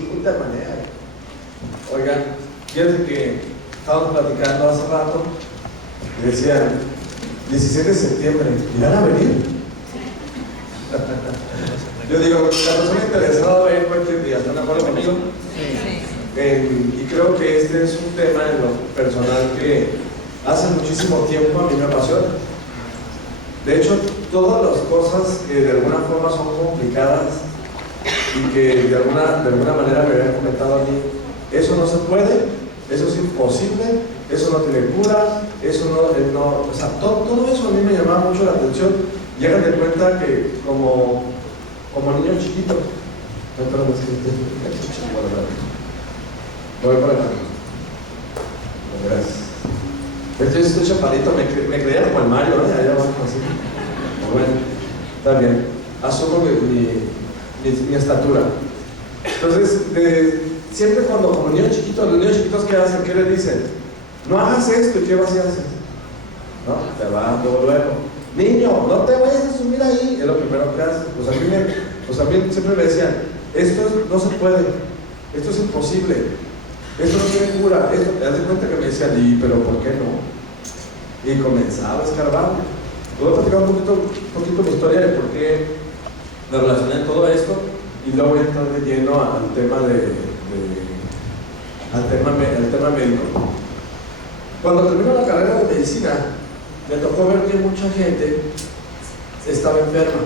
de manera. Oigan, fíjense que estábamos platicando hace rato y decían 17 de septiembre, ¿irán a venir? Yo digo, la persona interesada va a ir cualquier día, ¿están de acuerdo conmigo? Sí. Y creo que este es un tema en lo personal que hace muchísimo tiempo a mí me apasiona. De hecho, todas las cosas que de alguna forma son complicadas y que de alguna manera me habían comentado a mí, eso no se puede, eso es imposible, eso no tiene cura, eso no, o sea, todo eso a mí me llamaba mucho la atención. Llegan de cuenta que como niño chiquito, voy para acá. Gracias. Estoy chaparrito, me creía como el Mario, ¿no? Allá abajo así. Bueno, está bien. Asumo mi estatura. Entonces, siempre cuando como niños chiquitos, los niños chiquitos ¿qué hacen? ¿Qué le dicen? No hagas esto, ¿y qué vas a hacer? ¿No? Te vas luego. Niño, no te vayas a subir ahí. Es lo primero que haces. A mí siempre me decían, esto no se puede, esto es imposible, esto no tiene cura, esto, te das cuenta que me decían, pero ¿por qué no? Y comenzaba a escarbar. Voy a platicar un poquito mi historia de por qué me relacioné en todo esto y luego voy a entrar de lleno al tema al tema médico. Cuando termino la carrera de medicina, me tocó ver que mucha gente estaba enferma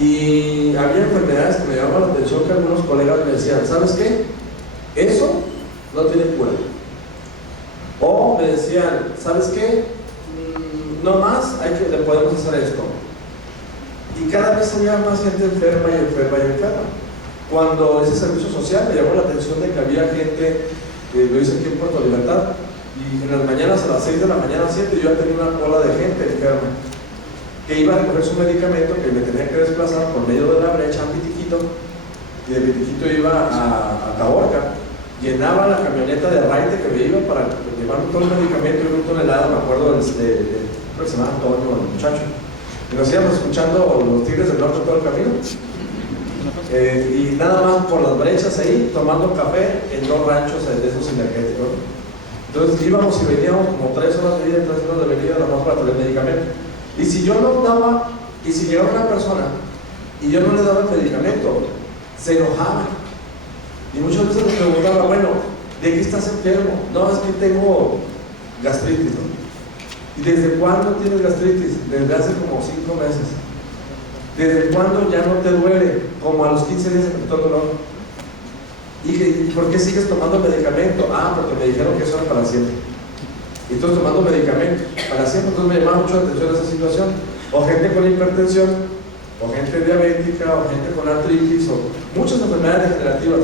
y había enfermedades que me llamaban la atención, que algunos colegas me decían, ¿sabes qué? Eso no tiene cura. O me decían, ¿sabes qué? No más, le podemos hacer esto. Y cada vez había más gente enferma y enferma y enferma. Cuando ese servicio social me llamó la atención de que había gente, lo hice aquí en Puerto Libertad, y en las mañanas a las 6 de la mañana, 7, yo ya tenía una cola de gente enferma que iba a recoger su medicamento, que me tenía que desplazar por medio de la brecha a Pitiquito, y de Pitiquito iba a Caborca, llenaba la camioneta de raite que me iba para llevar todo el medicamento y una tonelada, me acuerdo creo que se llama Antonio, el muchacho, y nos íbamos escuchando los Tigres del Norte todo el camino, y nada más por las brechas ahí, tomando café en 2 ranchos de esos energéticos. Entonces íbamos y veníamos como 3 horas de ida y 3 horas de venida nada más para traer el medicamento. Y si yo no daba, y si llegaba una persona y yo no le daba el medicamento, se enojaba. Y muchas veces me preguntaba, bueno, ¿de qué estás enfermo? No, es que tengo gastritis, ¿no? ¿Y desde cuándo tienes gastritis? Desde hace como 5 meses. ¿Desde cuándo ya no te duele? Como a los 15 días se me quitó el dolor. ¿Y por qué sigues tomando medicamento? Ah, porque me dijeron que eso era para siempre. Y entonces tomando medicamento para siempre. Entonces me llamaba mucho la atención esa situación. O gente con hipertensión, o gente diabética, o gente con artritis, o muchas enfermedades degenerativas.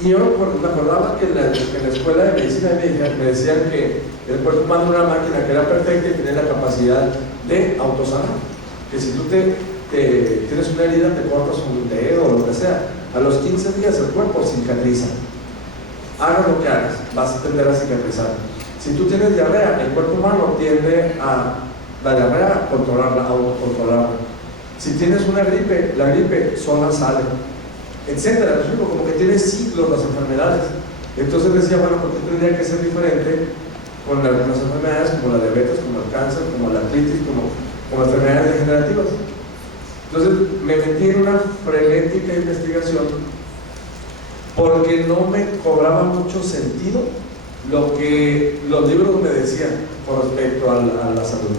Y yo me acordaba que en la escuela de medicina me decían que el cuerpo humano era una máquina que era perfecta y tenía la capacidad de autosanar. Que si tú tienes una herida, te cortas un dedo o lo que sea, a los 15 días el cuerpo cicatriza. Hagas lo que hagas, vas a tender a cicatrizar. Si tú tienes diarrea, el cuerpo humano tiende a la diarrea a controlarla, a autocontrolarla. Si tienes una gripe, la gripe sola sale, etcétera. Como que tiene ciclos las enfermedades. Entonces decía, bueno, ¿por qué tendría que ser diferente con las enfermedades como la diabetes, como el cáncer, como la artritis, como enfermedades degenerativas? Entonces me metí en una frenética investigación porque no me cobraba mucho sentido lo que los libros me decían con respecto a la salud.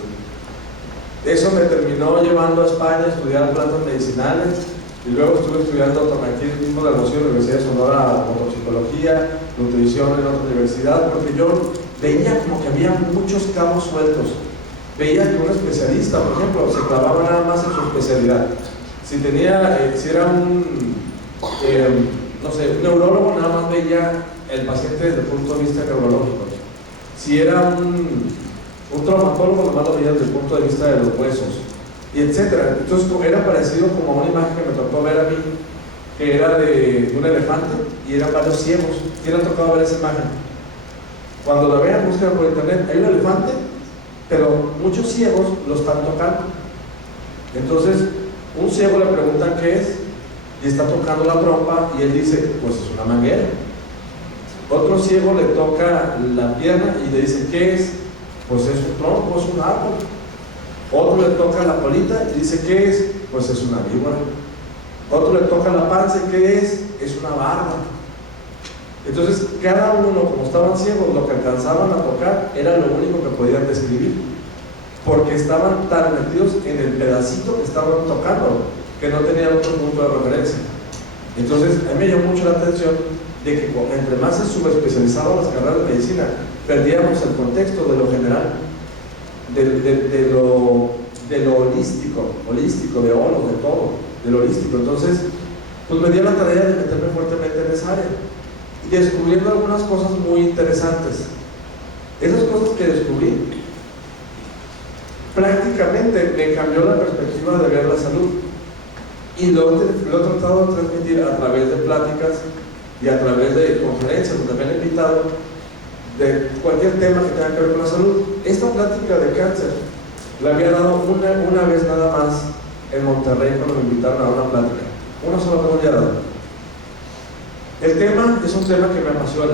Eso me terminó llevando a España a estudiar plantas medicinales y luego estuve estudiando aquí mismo de la Universidad de Sonora, psicología, nutrición en otra universidad, porque yo veía como que había muchos cabos sueltos. Veía que un especialista, por ejemplo, se clavaba nada más en su especialidad. Si era un neurólogo, nada más veía el paciente desde el punto de vista neurológico. Si era un traumatólogo, nada más lo veía desde el punto de vista de los huesos, y etcétera. Entonces era parecido como a una imagen que me tocó ver a mí, que era de un elefante y eran varios ciegos. ¿Quién le ha tocado ver esa imagen? Cuando la vean, busquen por internet. Hay un elefante, pero muchos ciegos lo están tocando. Entonces, un ciego le preguntan qué es, y está tocando la trompa y él dice, pues es una manguera. Otro ciego le toca la pierna y le dice, ¿qué es? Pues es un tronco, es un árbol. Otro le toca la colita y dice, ¿qué es? Pues es una víbora. Otro le toca la panza y ¿qué es? Es una barba. Entonces, cada uno, como estaban ciegos, lo que alcanzaban a tocar era lo único que podían describir, porque estaban tan metidos en el pedacito que estaban tocando, que no tenían otro punto de referencia. Entonces, a mí me llamó mucho la atención de que entre más se subespecializaban las carreras de medicina, perdíamos el contexto de lo general, de lo holístico, de olos, de todo, de lo holístico. Entonces, pues me dio la tarea de meterme fuertemente en esa área y descubriendo algunas cosas muy interesantes. Esas cosas que descubrí prácticamente me cambió la perspectiva de ver la salud, y lo he tratado de transmitir a través de pláticas y a través de conferencias donde me han invitado de cualquier tema que tenga que ver con la salud. Esta plática de cáncer la había dado una vez nada más en Monterrey cuando me invitaron a una plática, una sola vez había dado. El tema es un tema que me apasiona,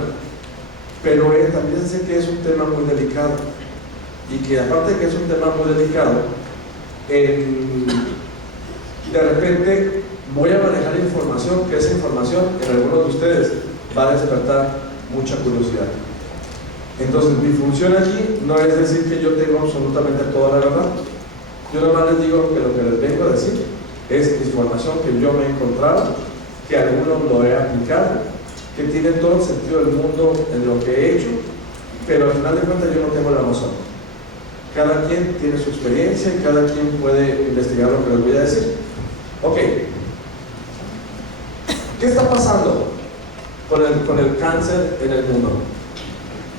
pero también sé que es un tema muy delicado, y que aparte de que es un tema muy delicado, de repente voy a manejar información, que esa información en algunos de ustedes va a despertar mucha curiosidad. Entonces, mi función aquí no es decir que yo tengo absolutamente toda la verdad. Yo nomás les digo que lo que les vengo a decir es información que yo me he encontrado, que algunos lo he aplicado, que tiene todo el sentido del mundo en lo que he hecho, pero al final de cuentas yo no tengo la razón. Cada quien tiene su experiencia y cada quien puede investigar lo que les voy a decir. Ok, ¿qué está pasando con el cáncer en el mundo?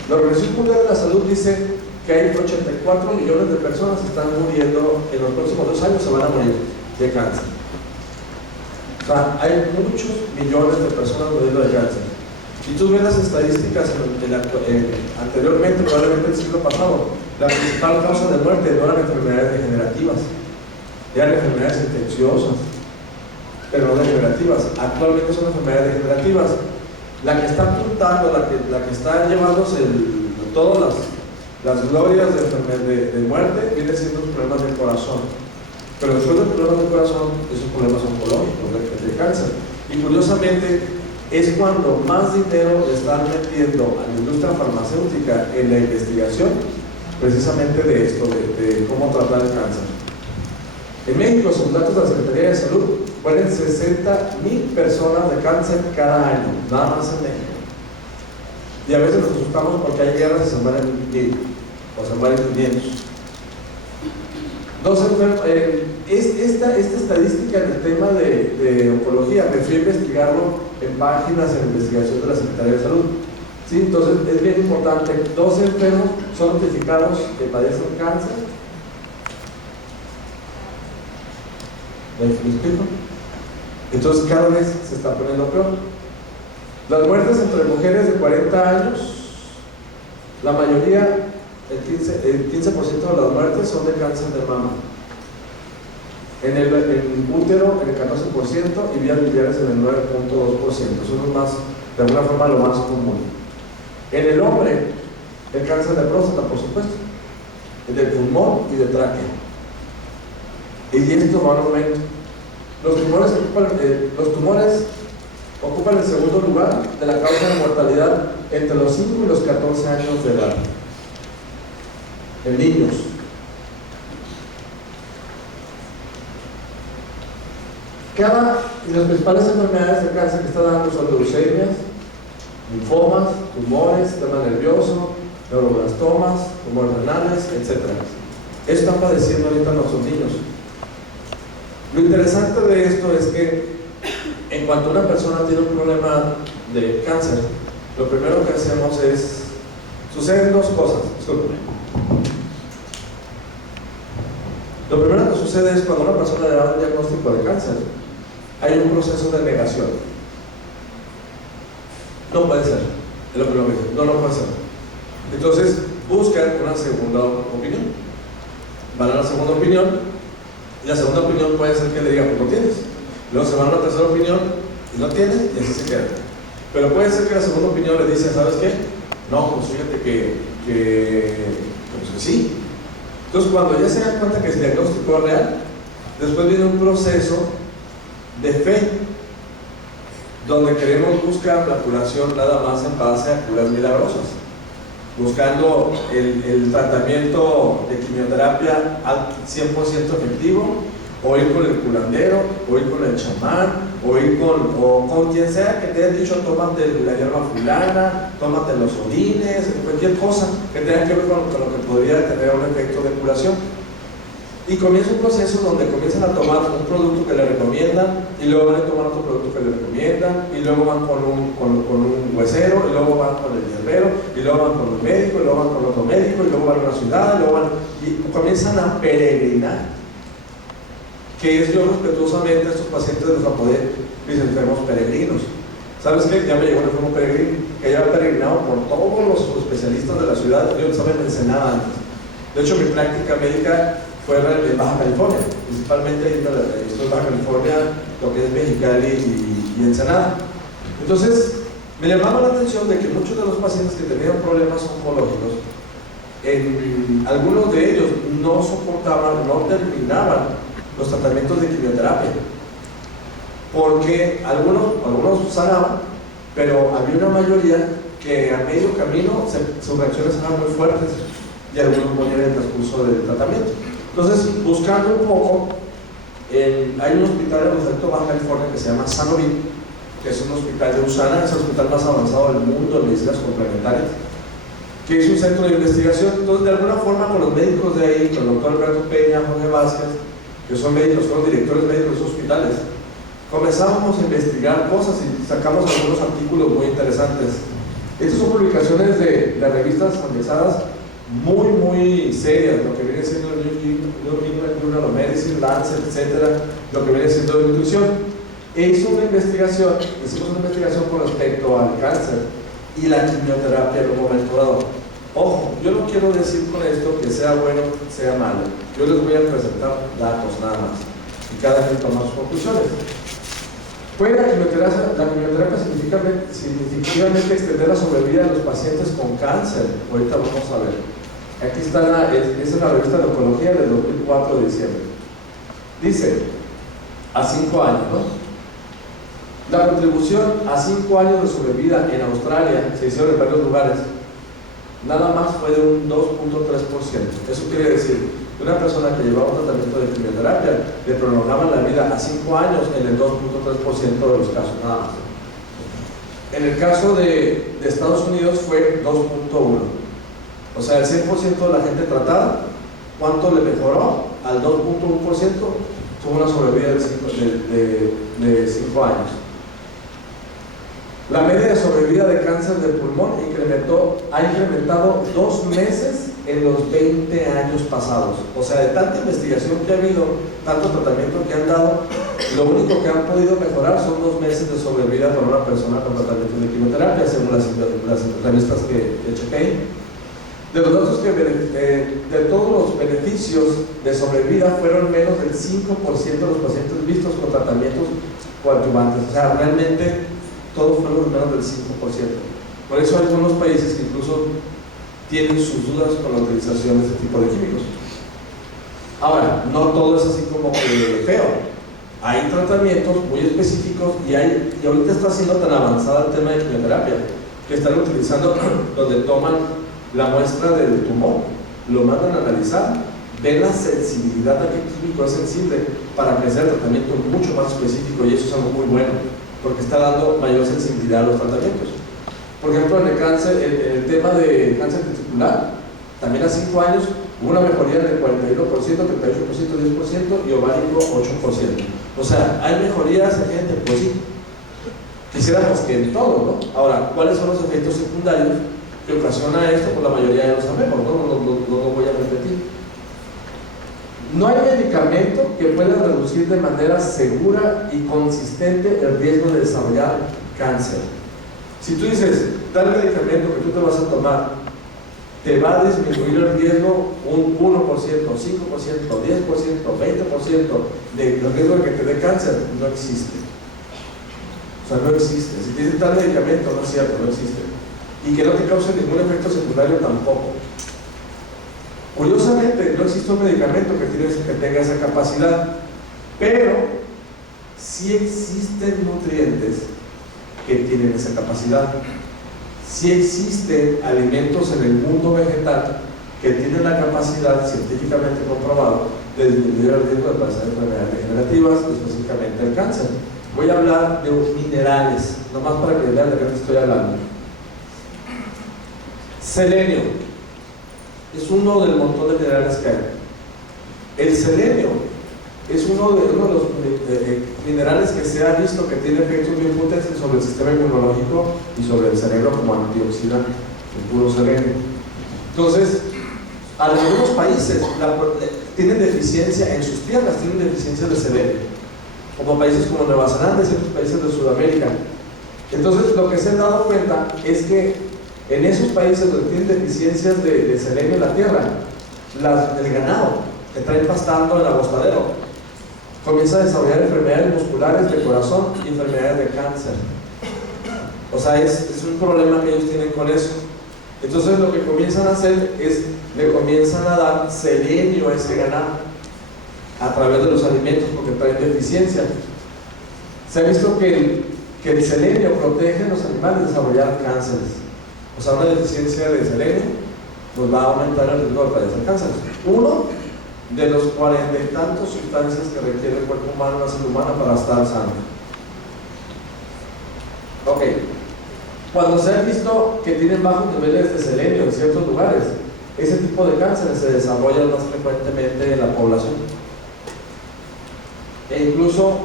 La Organización Mundial de la Salud dice que hay 84 millones de personas que están muriendo en los próximos 2 años, se van a morir de cáncer. O sea, hay muchos millones de personas muriendo de cáncer. Si tú ves las estadísticas anteriormente, probablemente el siglo pasado, la principal causa de muerte no eran enfermedades degenerativas, eran enfermedades infecciosas, pero no degenerativas. Actualmente son enfermedades degenerativas. La que está apuntando, la que está llevándose todas las glorias de muerte, viene siendo los problemas del corazón. Pero después de los problemas del corazón, esos problemas oncológicos, de cáncer. Y curiosamente, es cuando más dinero le están metiendo a la industria farmacéutica en la investigación, precisamente de esto, de cómo tratar el cáncer. En México, según datos de la Secretaría de Salud, mueren 60,000 personas de cáncer cada año, nada más en México. Y a veces nos asustamos porque hay guerras y se mueren 1,000 o se mueren 500. Esta estadística en el tema de oncología me fui a investigarlo en páginas en investigación de la Secretaría de Salud. ¿Sí? Entonces es bien importante, 2 enfermos son notificados que padecen cáncer. ¿Me explico? Entonces cada vez se está poniendo peor. Las muertes entre mujeres de 40 años, la mayoría, el 15% de las muertes son de cáncer de mama. En el útero en el 14% y vías biliares en el 9.2%. Eso es más, de alguna forma, lo más común. En el hombre, el cáncer de próstata, por supuesto, el del pulmón y de tráquea. Y esto va en aumento. Los tumores ocupan el segundo lugar de la causa de mortalidad entre los 5 y los 14 años de edad en niños. Y las principales enfermedades de cáncer que están dando son leucemias, linfomas, tumores, sistema nervioso, neuroblastomas, tumores renales, etc. Eso están padeciendo ahorita nuestros niños. Lo interesante de esto es que en cuanto una persona tiene un problema de cáncer, lo primero que hacemos es, suceden 2 cosas, discúlpeme. Lo primero que sucede es cuando una persona le da un diagnóstico de cáncer, hay un proceso de negación. No puede ser, es lo primero que dice, no puede ser. Entonces buscan una segunda opinión, van a la segunda opinión, y la segunda opinión puede ser que le diga, pues lo tienes. luego se van a una tercera opinión y no tienen y así se queda. Pero puede ser que la segunda opinión le dice, ¿sabes qué? No, pues fíjate pues que sí. Entonces cuando ya se dan cuenta que el diagnóstico es real, después viene un proceso de fe, donde queremos buscar la curación nada más en base a curas milagrosas, buscando el tratamiento de quimioterapia al 100% efectivo, o ir con el curandero, o ir con el chamán, o ir con quien sea que te haya dicho tómate la hierba fulana, tómate los orines, cualquier cosa que tenga que ver con lo que podría tener un efecto de curación. Y comienza un proceso donde comienzan a tomar un producto que le recomiendan, y luego van a tomar otro producto que le recomiendan, y luego van con un huesero, y luego van con el hierbero, y luego van con un médico, y luego van con otro médico, y luego van a una ciudad, y comienzan a peregrinar, que es yo respetuosamente a estos pacientes los apoder mis enfermos peregrinos. ¿Sabes qué? Ya me llegó un enfermo peregrino que ya ha peregrinado por todos los especialistas de la ciudad. Yo estaba en Ensenada antes. De hecho, mi práctica médica fue en Baja California, principalmente en Baja California, lo que es Mexicali y Ensenada. Entonces, me llamaba la atención de que muchos de los pacientes que tenían problemas oncológicos, algunos de ellos no soportaban, no terminaban los tratamientos de quimioterapia, porque algunos sanaban, pero había una mayoría que a medio camino sus reacciones eran muy fuertes y algunos morían en el transcurso del tratamiento. Entonces, buscando un poco, hay un hospital en el centro de Baja California que se llama Sanovi, que es un hospital de USANA, es el hospital más avanzado del mundo en medicinas complementarias, que es un centro de investigación. Entonces, de alguna forma, con los médicos de ahí, con el doctor Alberto Peña, Jorge Vázquez, que son médicos, son directores médicos de esos hospitales, comenzamos a investigar cosas y sacamos algunos artículos muy interesantes. Estas son publicaciones de revistas analizadas muy serias, lo que viene siendo el New England Journal of Medicine, Lancet, etcétera, lo que viene siendo de nutrición. Hicimos una investigación con respecto al cáncer y la quimioterapia en un momento dado. Ojo, yo no quiero decir con esto que sea bueno o sea malo. Yo les voy a presentar datos nada más y cada quien toma sus conclusiones. ¿Puede la quimioterapia significativamente extender la sobrevida de los pacientes con cáncer? Ahorita vamos a ver. Aquí está, es la revista de oncología del 2004 de diciembre. Dice, a 5 años, ¿no? La contribución a 5 años de sobrevida en Australia, se hicieron en varios lugares, nada más fue de un 2.3%. Eso quiere decir que una persona que llevaba un tratamiento de quimioterapia le prolongaban la vida a 5 años en el 2.3% de los casos, nada más. En el caso de Estados Unidos fue 2.1%. O sea, el 100% de la gente tratada, ¿cuánto le mejoró? Al 2.1%, tuvo una sobrevida de 5 años. La media de sobrevida de cáncer de pulmón ha incrementado 2 meses en los 20 años pasados. O sea, de tanta investigación que ha habido, tanto tratamiento que han dado, lo único que han podido mejorar son 2 meses de sobrevida para una persona con tratamiento de quimioterapia, según las revistas que chequeé. De los datos de todos los beneficios de sobrevida fueron menos del 5% de los pacientes vistos con tratamientos coadyuvantes. O sea, realmente todos fueron menos del 5%. Por eso hay algunos países que incluso tienen sus dudas con la utilización de este tipo de químicos. Ahora, no todo es así como que feo. Hay tratamientos muy específicos y ahorita está siendo tan avanzada el tema de quimioterapia que están utilizando donde toman la muestra del tumor, lo mandan a analizar, ven la sensibilidad a qué químico es sensible para que sea el tratamiento mucho más específico, y eso es algo muy bueno porque está dando mayor sensibilidad a los tratamientos. Por ejemplo, en el tema de cáncer testicular, también a 5 años hubo una mejoría del 41%, 38%, 10% y ovárico 8%. O sea, ¿hay mejorías en gente? Pues sí. Quisiéramos que en todo, ¿no? Ahora, ¿cuáles son los efectos secundarios que ocasiona esto? Pues la mayoría ya lo sabemos, no lo voy a repetir. No hay medicamento que pueda reducir de manera segura y consistente el riesgo de desarrollar cáncer. Si tú dices, tal medicamento que tú te vas a tomar te va a disminuir el riesgo un 1%, 5%, 10%, 20% de los riesgos de que te dé cáncer. No existe. O sea, no existe. Si tienes tal medicamento, no es cierto, no existe. Y que no te cause ningún efecto secundario tampoco. Curiosamente, no existe un medicamento que tenga esa capacidad, pero sí existen nutrientes que tienen esa capacidad. Sí existen alimentos en el mundo vegetal que tienen la capacidad, científicamente comprobado, de disminuir el riesgo de padecer enfermedades degenerativas, específicamente el cáncer. Voy a hablar de minerales, nomás para que vean de qué te estoy hablando. Selenio es uno del montón de minerales que hay. El selenio es uno de los minerales que se ha visto que tiene efectos muy potentes sobre el sistema inmunológico y sobre el cerebro como antioxidante, el puro selenio. Entonces, algunos países tienen deficiencia en sus tierras, tienen deficiencia de selenio, como países como Nueva Zelanda y ciertos países de Sudamérica. Entonces, lo que se han dado cuenta es que en esos países donde tienen deficiencias de selenio en la tierra, el ganado que traen pastando en el agostadero comienza a desarrollar enfermedades musculares de corazón y enfermedades de cáncer. O sea, es un problema que ellos tienen con eso. Entonces lo que comienzan a hacer es, le comienzan a dar selenio a ese ganado a través de los alimentos porque traen deficiencia. Se ha visto que el selenio protege a los animales de desarrollar cánceres. O sea, una deficiencia de selenio pues va a aumentar el riesgo de padecer cáncer. Uno de los 40 y tantos sustancias que requiere el cuerpo humano, la salud humana, para estar sano. Ok. Cuando se ha visto que tienen bajos niveles de selenio en ciertos lugares, ese tipo de cánceres se desarrollan más frecuentemente en la población. E incluso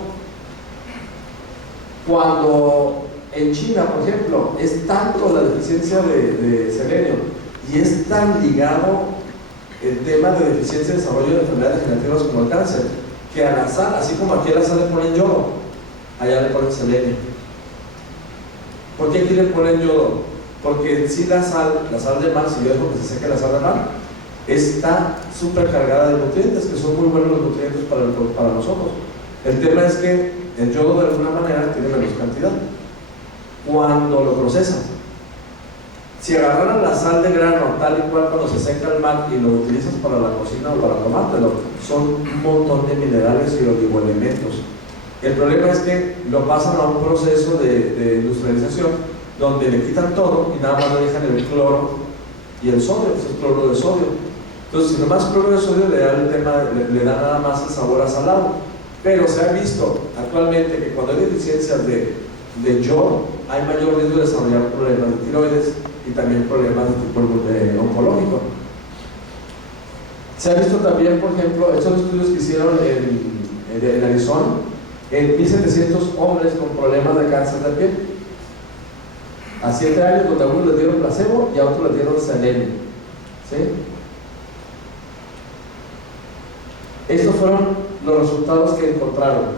cuando en China, por ejemplo, es tanto la deficiencia de selenio y es tan ligado el tema de deficiencia de desarrollo de enfermedades degenerativas como el cáncer, que a la sal, así como aquí a la sal le ponen yodo, allá le ponen selenio. ¿Por qué aquí le ponen yodo? Porque si la sal de mar, si yo dejo que se seque la sal de mar, está súper cargada de nutrientes, que son muy buenos los nutrientes para nosotros. El tema es que el yodo de alguna manera tiene menos cantidad cuando lo procesan. Si agarraran la sal de grano tal y cual cuando se seca el mar y lo utilizas para la cocina o para tomártelo, son un montón de minerales y oligoelementos. El problema es que lo pasan a un proceso de industrialización donde le quitan todo y nada más le dejan el cloro y el sodio, pues es cloro de sodio. Entonces, si nomás cloro de sodio le da nada más el sabor a salado. Pero se ha visto actualmente que cuando hay deficiencias de yodo, hay mayor riesgo de desarrollar problemas de tiroides y también problemas de tipo oncológico. Se ha visto también, por ejemplo, estos estudios que hicieron en Arizona, en 1,700 hombres con problemas de cáncer de piel, a 7 años, donde a unos les dieron placebo y a otros les dieron selenio. ¿Sí? Estos fueron los resultados que encontraron.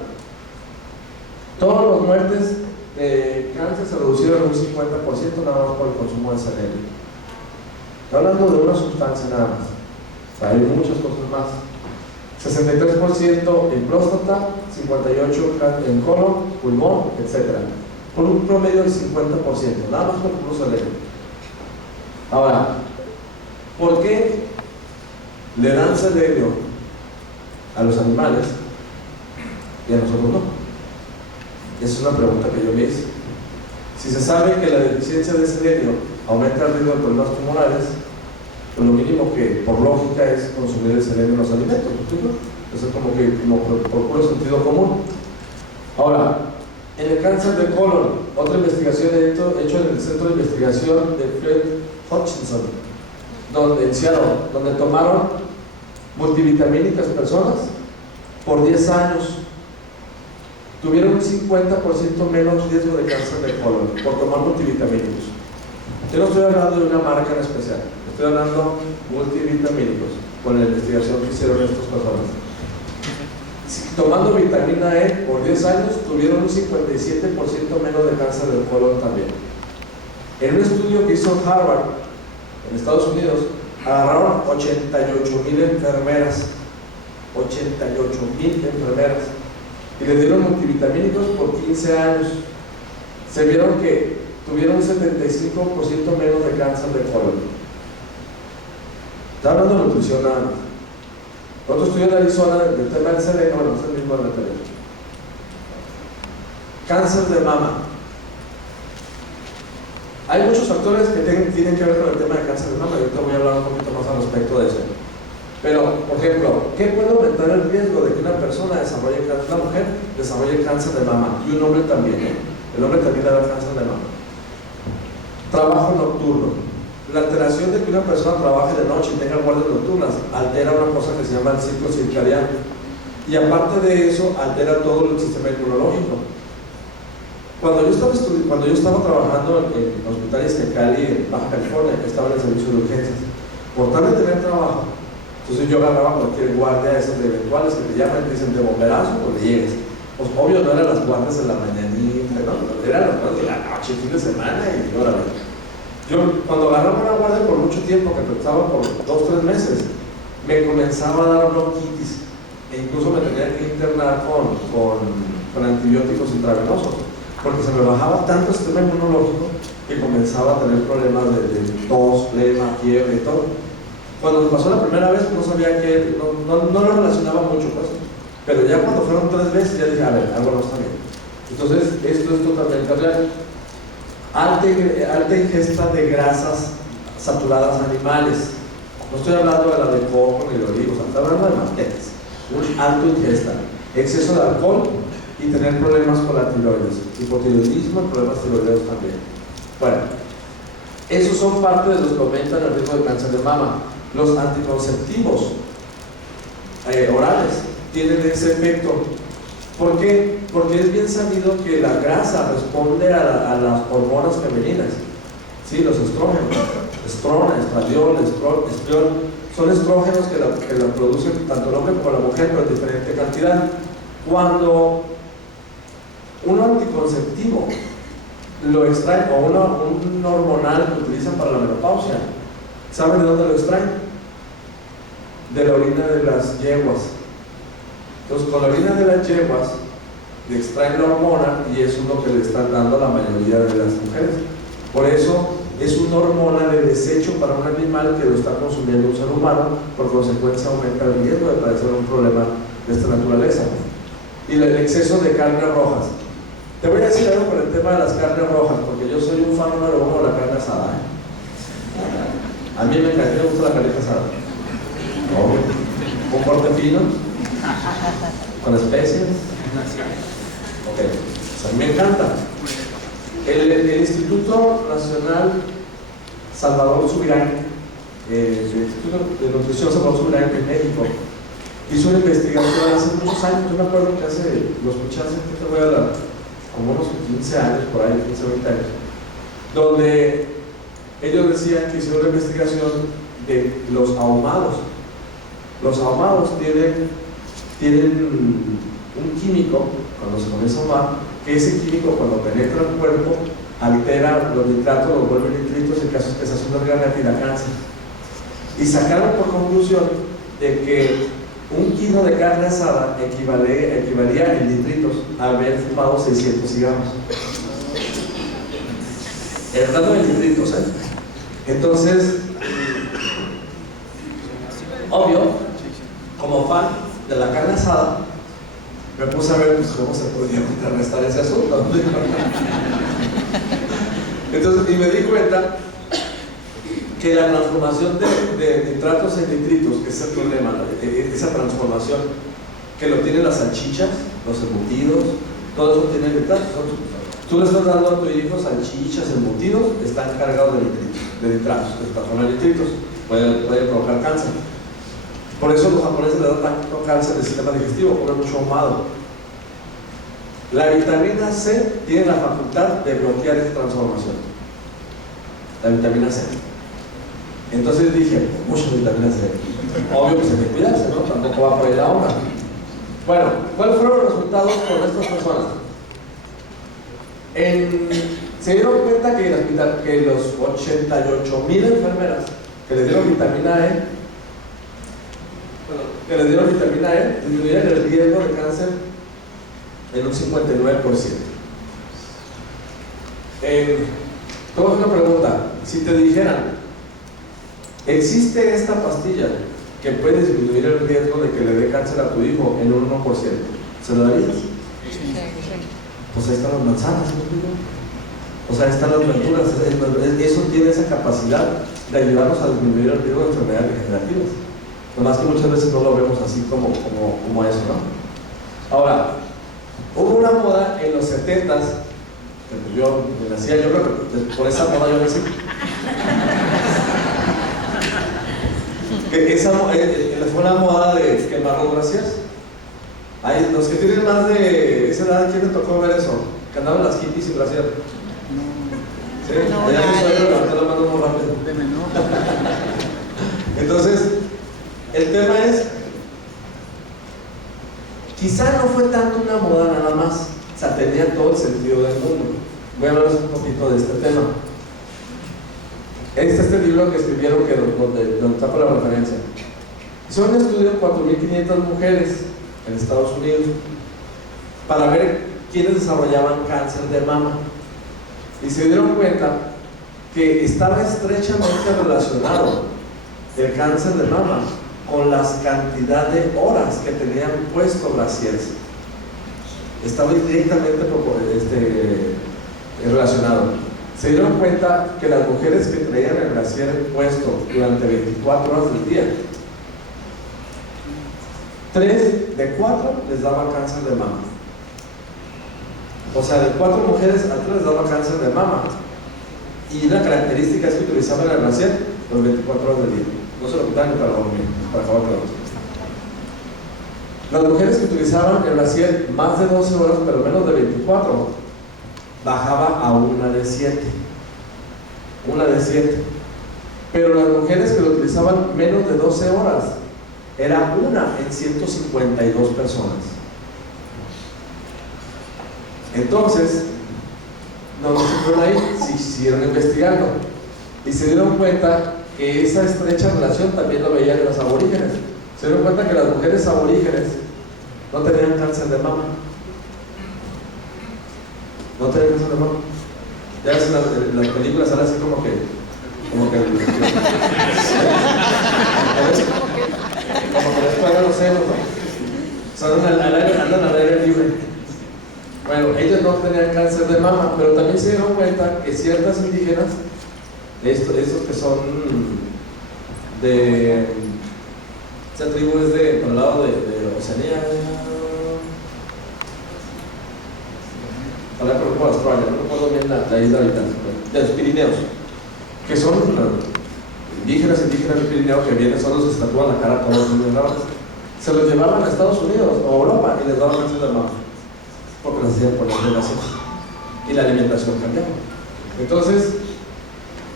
Todas las muertes de cáncer se reducieron en un 50% nada más por el consumo de selenio. Estoy hablando de una sustancia nada más. O sea, hay muchas cosas más. 63% en próstata, 58% en colon, pulmón, etc. Por un promedio del 50%, nada más por el puro selenio. Ahora, ¿por qué le dan selenio a los animales y a nosotros no? Esa es una pregunta que yo me hice. Si se sabe que la deficiencia de selenio aumenta el riesgo de problemas tumorales, pues lo mínimo que por lógica es consumir el selenio en los alimentos, ¿no? Eso es como por puro sentido común. Ahora, en el cáncer de colon, otra investigación hecha en el Centro de Investigación de Fred Hutchinson, en Seattle, donde tomaron multivitamínicas personas por 10 años. Tuvieron un 50% menos riesgo de cáncer de colon por tomar multivitamínicos. Yo no estoy hablando de una marca en especial, estoy hablando de multivitamínicos con la investigación que hicieron estas personas. Tomando vitamina E por 10 años, tuvieron un 57% menos de cáncer de colon también. En un estudio que hizo Harvard, en Estados Unidos, agarraron 88,000 enfermeras, 88,000 enfermeras, y les dieron multivitamínicos por 15 años. Se vieron que tuvieron un 75% menos de cáncer de colon. Está hablando de nutrición nada más. Otro estudio en Arizona del tema del seleno, bueno, es el mismo de la tele. Cáncer de mama. Hay muchos factores que tienen que ver con el tema de cáncer de mama, y ahorita voy a hablar un poquito más al respecto de eso. Pero, por ejemplo, ¿qué puede aumentar el riesgo de que una persona desarrolle cáncer, una mujer desarrolle cáncer de mama? Y un hombre también, ¿eh? El hombre también le da cáncer de mama. Trabajo nocturno. La alteración de que una persona trabaje de noche y tenga guardias nocturnas altera una cosa que se llama el ciclo circadiano. Y aparte de eso, altera todo el sistema inmunológico. Cuando yo estaba trabajando en hospitales en Cali, en Baja California, estaba en el servicio de urgencias. Por tal de tener trabajo, entonces yo agarraba cualquier guardia de esas de eventuales que te llaman y dicen de bomberazo, pues le llegues. Pues obvio no eran las guardias de la mañanita, no, eran las guardias de la noche, fin de semana, y órale. Yo cuando agarraba una guardia por mucho tiempo, que estaba por 2 o 3 meses, me comenzaba a dar bronquitis, e incluso me tenía que internar con antibióticos intravenosos, porque se me bajaba tanto el sistema inmunológico que comenzaba a tener problemas de tos, flema, fiebre y todo. Cuando me pasó la primera vez no sabía que, no lo relacionaba mucho, pues, pero ya cuando fueron 3 veces ya dije, a ver, algo no está bien. Entonces esto es totalmente real. Alta ingesta de grasas saturadas animales. No estoy hablando de la de coco ni de olivo, estoy hablando de mantecas. Un alto ingesta, exceso de alcohol y tener problemas con la tiroides, hipotiroidismo y problemas tiroideos también. Bueno, esos son parte de los que aumentan el riesgo de cáncer de mama. Los anticonceptivos orales tienen ese efecto. ¿Por qué? Porque es bien sabido que la grasa responde a las hormonas femeninas, ¿sí? Los estrógenos, estrona, estradiol, estriol, son estrógenos que la producen tanto el hombre como la mujer, pero en diferente cantidad. Cuando un anticonceptivo lo extraen, o un hormonal que utilizan para la menopausia, ¿saben de dónde lo extraen? De la orina de las yeguas. Entonces, con la orina de las yeguas le extraen la hormona, y eso es lo que le están dando a la mayoría de las mujeres. Por eso es una hormona de desecho para un animal que lo está consumiendo un ser humano, por consecuencia aumenta el riesgo de padecer un problema de esta naturaleza. Y el exceso de carnes rojas. Te voy a decir algo con el tema de las carnes rojas, porque yo soy un fan número 1 de la carne asada, ¿eh? A mí me encanta, me gusta la carne asada. Un corte fino, con especies. Ok, o sea, me encanta. El Instituto Nacional Salvador Subirán, el Instituto de Nutrición Salvador Subirán en México, hizo una investigación hace muchos años. Yo me acuerdo que lo escuché hace, ¿qué te voy a dar? Como unos 15 años, por ahí, 15 o 20 años, donde ellos decían que hicieron una investigación de los ahumados. Los ahumados tienen un químico, cuando se comienza a ahumar, que ese químico, cuando penetra el cuerpo, altera los nitratos, los vuelve nitritos, en casos que se hace una garganta y da cáncer. Y sacaron por conclusión de que 1 kilo de carne asada equivalía en nitritos a haber fumado 600 cigarros. Hablando de nitritos, ¿eh? Entonces, obvio, como fan de la carne asada, me puse a ver pues, cómo se podía contrarrestar ese asunto. Entonces, y me di cuenta que la transformación de nitratos en nitritos, que es el problema, esa transformación que lo tienen las salchichas, los embutidos, todo eso tiene nitratos. Tú le estás dando a tu hijo salchichas, embutidos, están cargados de nitratos, que se transforman en nitritos, puede provocar cáncer. Por eso los japoneses le dan tanto cáncer del sistema digestivo, comen mucho ahumado. La vitamina C tiene la facultad de bloquear esta transformación. La vitamina C. Entonces dije, mucha vitamina C. Obvio que se hay que cuidarse, ¿no? Tampoco va por ahí la onda. Bueno, ¿cuáles fueron los resultados con estas personas? Se dieron cuenta que los 88,000 enfermeras que le dieron vitamina E, disminuían el riesgo de cáncer en un 59%. ¿Cómo es una pregunta? Si te dijeran, existe esta pastilla que puede disminuir el riesgo de que le dé cáncer a tu hijo en un 1%, ¿se lo darías? Sí. Pues ahí están las manzanas, ¿no? O sea, ahí están las verduras, eso tiene esa capacidad de ayudarnos a disminuir el riesgo de enfermedades degenerativas. Nomás que muchas veces no lo vemos así como eso, ¿no? Ahora, hubo una moda en los 70s, que yo me nacía, yo creo que por esa moda yo nací. Fue una moda de quemar los brasiers. Los que tienen más de esa edad, ¿quién les tocó ver eso? Que andaban las hippies sin brasier. ¿Sí? No, allá no soy, levanté la mano muy rápido. Entonces, el tema es, quizá no fue tanto una moda nada más, o sea, tenía todo el sentido del mundo. Voy a hablarles un poquito de este tema. Este libro que escribieron, donde está por la referencia. Hizo un estudio de 4,500 mujeres en Estados Unidos para ver quiénes desarrollaban cáncer de mama. Y se dieron cuenta que estaba estrechamente relacionado el cáncer de mama con las cantidad de horas que tenían puesto brasieres. Estaba directamente relacionado. Se dieron cuenta que las mujeres que traían el brasier puesto durante 24 horas del día, 3 de 4 les daban cáncer de mama. O sea, de 4 mujeres a 3 les daba cáncer de mama. Y una característica es que utilizaban el brasier las 24 horas del día. No se lo quitaban ni para dormir, para acabar con las mujeres que utilizaban el brasier más de 12 horas, pero menos de 24, bajaba a 1 de 7. 1 de 7. Pero las mujeres que lo utilizaban menos de 12 horas, era 1 en 152 personas. Entonces, no se fueron ahí, siguieron investigando y se dieron cuenta que esa estrecha relación también lo veían en los aborígenes. Se dieron cuenta que las mujeres aborígenes no tenían cáncer de mama. No tenían cáncer de mama. Ya ves en las películas sale así como que les pagan los senos, ¿no? O sea, andan al aire libre. Bueno, ellos no tenían cáncer de mama, pero también se dieron cuenta que ciertas indígenas, estos que son de esa tribu es por el lado de Oceanía, para por Australia, no recuerdo bien la isla habitante, de los Pirineos, que son indígenas del Pirineo que vienen, solo se tatúan la cara todos los días, se los llevaban a Estados Unidos o a Europa y les daban cáncer de mama, porque las hacían por las relaciones y la alimentación cambiaba. Entonces,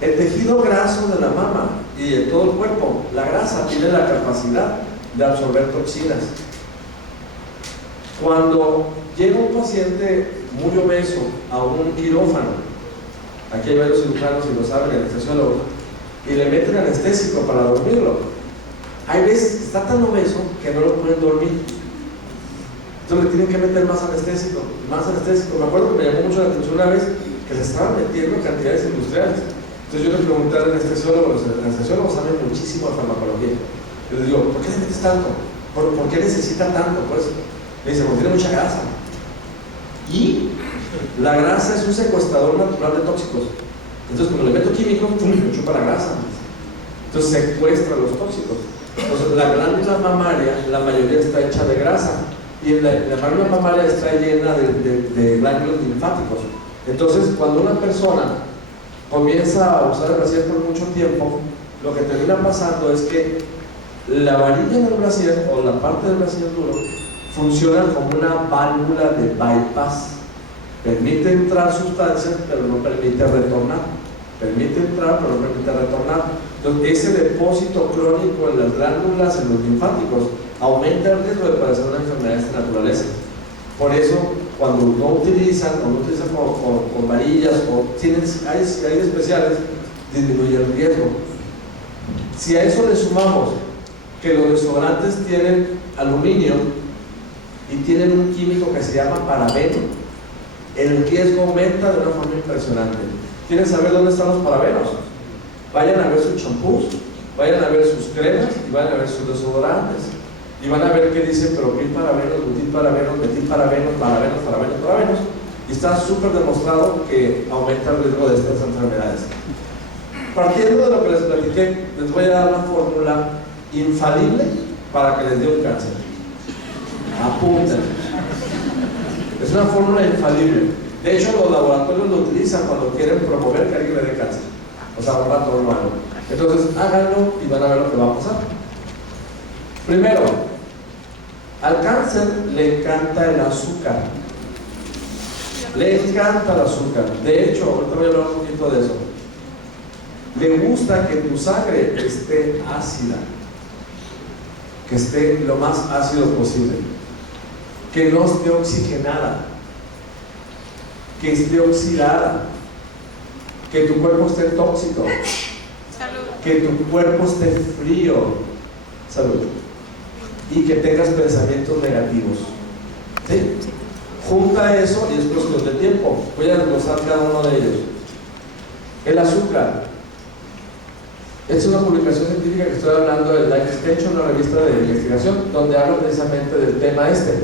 el tejido graso de la mama y de todo el cuerpo, la grasa, tiene la capacidad de absorber toxinas. Cuando llega un paciente muy obeso a un quirófano, aquí hay varios cirujanos y lo saben, anestesiólogos, y le meten anestésico para dormirlo, hay veces que está tan obeso que no lo pueden dormir. Entonces le tienen que meter más anestésico. Me acuerdo que me llamó mucho la atención una vez que le estaban metiendo cantidades industriales. Entonces yo le pregunté al anestesiólogo, los anestesiólogos saben muchísimo de farmacología. Yo les digo, ¿por qué le metes tanto? ¿Por qué necesita tanto? Pues me dice, porque tiene mucha grasa. Y la grasa es un secuestrador natural de tóxicos. Entonces cuando le meto químicos, ¡pum!, me chupa la grasa. Entonces secuestra los tóxicos. Entonces la glándula mamaria, la mayoría está hecha de grasa. Y la glándula mamaria está llena de ganglios linfáticos. Entonces, cuando una persona comienza a usar el brasier por mucho tiempo, lo que termina pasando es que la varilla del brasier o la parte del brasier duro funciona como una válvula de bypass. Permite entrar sustancias, pero no permite retornar. Permite entrar, pero no permite retornar. Entonces, ese depósito crónico en las glándulas, en los linfáticos, aumenta el riesgo de padecer una enfermedad de esta naturaleza. Por eso, cuando no utilizan con varillas o tienen aires especiales, disminuye el riesgo. Si a eso le sumamos que los desodorantes tienen aluminio y tienen un químico que se llama parabeno, el riesgo aumenta de una forma impresionante. ¿Quieren saber dónde están los parabenos? Vayan a ver sus champús, vayan a ver sus cremas y vayan a ver sus desodorantes. Y van a ver que dice propilparabenos, butilparabenos, metilparabenos, parabenos. Y está súper demostrado que aumenta el riesgo de estas enfermedades. Partiendo de lo que les platiqué, les voy a dar una fórmula infalible para que les dé un cáncer. Apunten. Es una fórmula infalible. De hecho, los laboratorios lo utilizan cuando quieren promover que alguien le dé cáncer. O sea, un rato humano. Entonces, háganlo y van a ver lo que va a pasar. Primero, al cáncer le encanta el azúcar. Le encanta el azúcar. De hecho, ahorita voy a hablar un poquito de eso. Le gusta que tu sangre esté ácida, que esté lo más ácido posible, que no esté oxigenada, que esté oxidada, que tu cuerpo esté tóxico, que tu cuerpo esté frío, salud, y que tengas pensamientos negativos. ¿Sí? Junta eso y es cuestión de tiempo. Voy a desglosar cada uno de ellos. El azúcar. Es una publicación científica que estoy hablando de Life Extension, una revista de investigación, donde habla precisamente del tema este.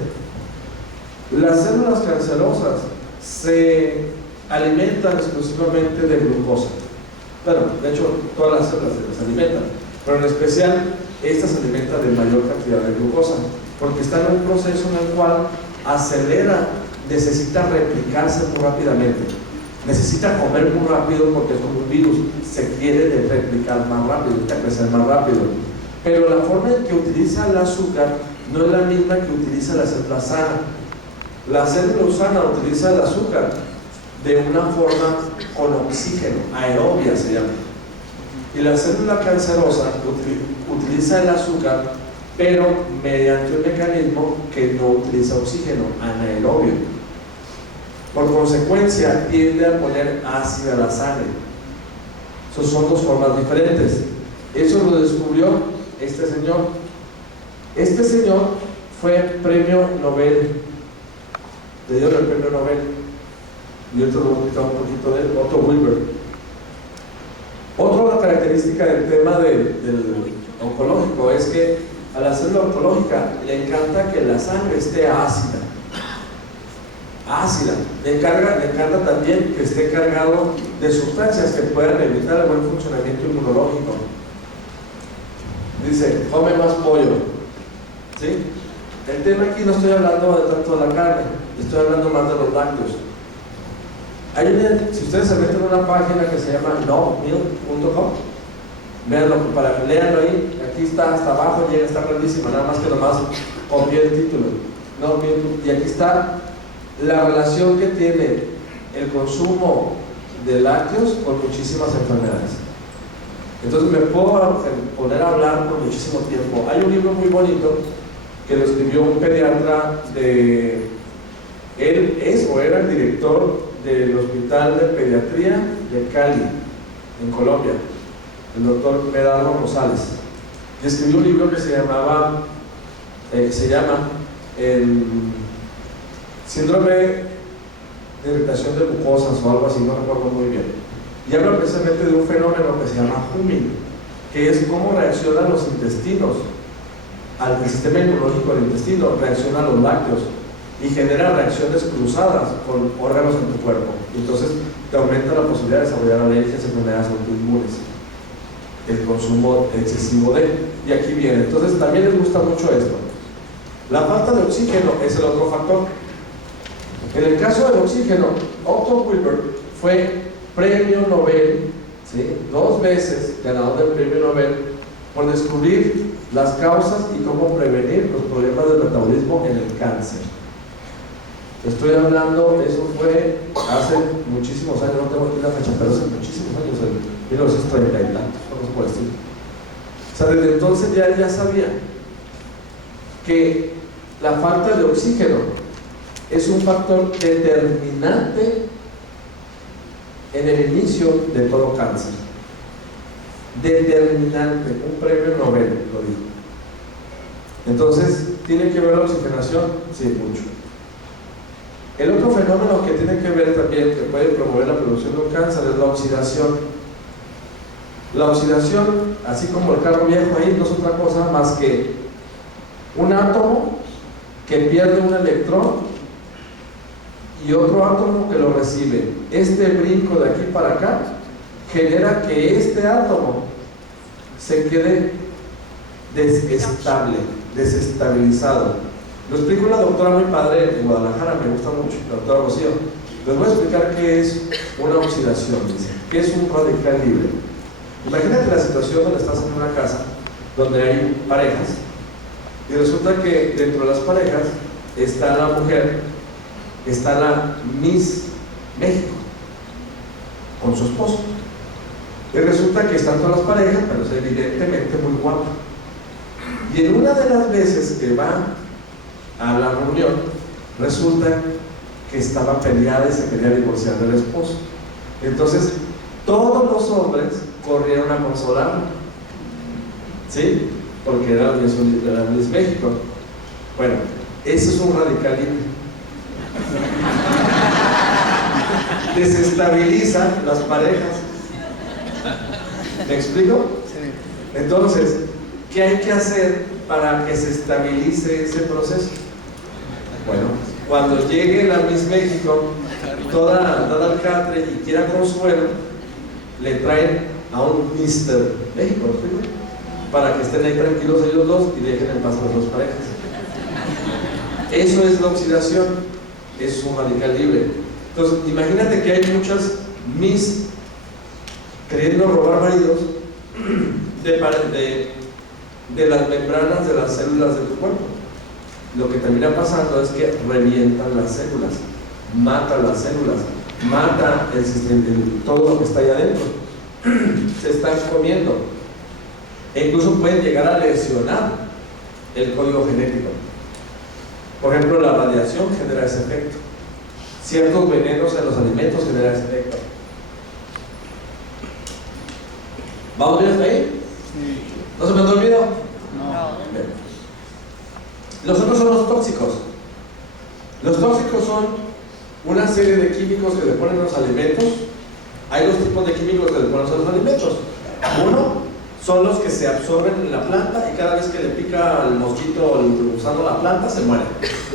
Las células cancerosas se alimentan exclusivamente de glucosa. Bueno, de hecho, todas las células se alimentan, pero en especial estas se alimentan de mayor cantidad de glucosa, porque está en un proceso en el cual acelera, necesita replicarse muy rápidamente. Necesita comer muy rápido porque es como un virus, se quiere replicar más rápido, crecer más rápido. Pero la forma en que utiliza el azúcar no es la misma que utiliza la célula sana. La célula sana utiliza el azúcar de una forma con oxígeno, aerobia se llama. Y la célula cancerosa utiliza el azúcar, pero mediante un mecanismo que no utiliza oxígeno, anaerobio. Por consecuencia, tiende a poner ácida la sangre. Esas son dos formas diferentes. Eso lo descubrió este señor. Este señor fue premio Nobel. Le dieron el premio Nobel. Y otro lo explicaba un poquito de él, Otto Wilber. Otra característica del tema del oncológico es que a la célula oncológica le encanta que la sangre esté ácida. Le encanta también que esté cargado de sustancias que puedan evitar el buen funcionamiento inmunológico. Dice, come más pollo. ¿Sí? El tema aquí no estoy hablando de tanto de la carne, estoy hablando más de los lácteos. Si ustedes se meten en una página que se llama nomilk.com, léanlo ahí, aquí está hasta abajo, llega, está grandísima, nada más que nomás copié el título. Y aquí está la relación que tiene el consumo de lácteos con muchísimas enfermedades. Entonces me puedo poner a hablar por muchísimo tiempo. Hay un libro muy bonito que lo escribió un pediatra él es o era el director del Hospital de Pediatría de Cali, en Colombia, el doctor Medardo Rosales, y escribió un libro que se llama el síndrome de irritación de mucosas o algo así, no recuerdo muy bien, y habla precisamente de un fenómeno que se llama Humming, que es cómo reaccionan los intestinos al sistema inmunológico del intestino, reaccionan a los lácteos y genera reacciones cruzadas con órganos en tu cuerpo. Entonces te aumenta la posibilidad de desarrollar alergias, enfermedades autoinmunes, el consumo excesivo y aquí viene. Entonces también les gusta mucho esto. La falta de oxígeno es el otro factor. En el caso del oxígeno, Otto Wilber fue premio Nobel, ¿sí?, 2 veces ganador del premio Nobel por descubrir las causas y cómo prevenir los problemas del metabolismo en el cáncer. Estoy hablando, eso fue hace muchísimos años, no tengo aquí la fecha, pero hace muchísimos años, en 1930 y tantos, no puedo decir. O sea, desde entonces ya sabía que la falta de oxígeno es un factor determinante en el inicio de todo cáncer. Determinante, un premio Nobel lo dijo. Entonces, ¿tiene que ver la oxigenación? Sí, mucho. El otro fenómeno que tiene que ver también, que puede promover la producción de un cáncer, es la oxidación. La oxidación, así como el carro viejo ahí, no es otra cosa más que un átomo que pierde un electrón y otro átomo que lo recibe. Este brinco de aquí para acá genera que este átomo se quede desestabilizado. Lo explicó una doctora muy padre en Guadalajara, me gusta mucho, la doctora Rocío. Les voy a explicar qué es una oxidación, dice, qué es un radical libre. Imagínate la situación donde estás en una casa donde hay parejas y resulta que dentro de las parejas está la mujer, está la Miss México con su esposo, y resulta que están todas las parejas, pero es evidentemente muy guapa, y en una de las veces que va a la reunión resulta que estaba peleada y se quería divorciar del esposo. Entonces todos los hombres corrieron a consolarla, ¿sí? Porque era la Miss México. Bueno, eso es un radical libre. Desestabiliza las parejas. ¿Me explico? Entonces, ¿qué hay que hacer para que se estabilice ese proceso? Bueno, cuando llegue la Miss México, toda al catre y quiera consuelo, le traen a un Mr. México, ¿sí? Para que estén ahí tranquilos ellos dos y dejen en paz las dos parejas. Eso es la oxidación, es un radical libre. Entonces, imagínate que hay muchas Miss queriendo robar maridos de las membranas de las células de tu cuerpo. Lo que termina pasando es que revientan las células, matan las células, mata el sistema, todo lo que está ahí adentro. Se están comiendo e incluso pueden llegar a lesionar el código genético. Por ejemplo, la radiación genera ese efecto, ciertos venenos en los alimentos generan ese efecto. ¿Vamos bien hasta ahí? Sí. ¿No se me ha olvidado? No. Bien. Los otros son los tóxicos. Los tóxicos son una serie de químicos que le ponen a los alimentos. Hay dos tipos de químicos que le ponen a los alimentos. Uno son los que se absorben en la planta y cada vez que le pica el mosquito usando la planta se muere,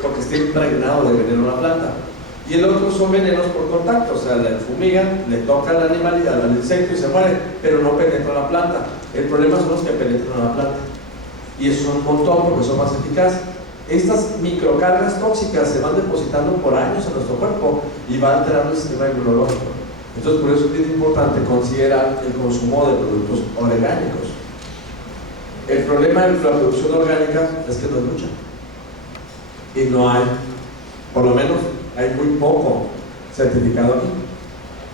porque está impregnado de veneno la planta. Y el otro son venenos por contacto, o sea, le fumigan, le toca al animal y al insecto y se muere, pero no penetra la planta. El problema son los que penetran la planta. Y eso son un montón porque son más eficaces. Estas microcargas tóxicas se van depositando por años en nuestro cuerpo y van alterando el sistema inmunológico. Entonces, por eso es bien importante considerar el consumo de productos orgánicos. El problema de la producción orgánica es que no es mucha. Y no hay, por lo menos, hay muy poco certificado aquí.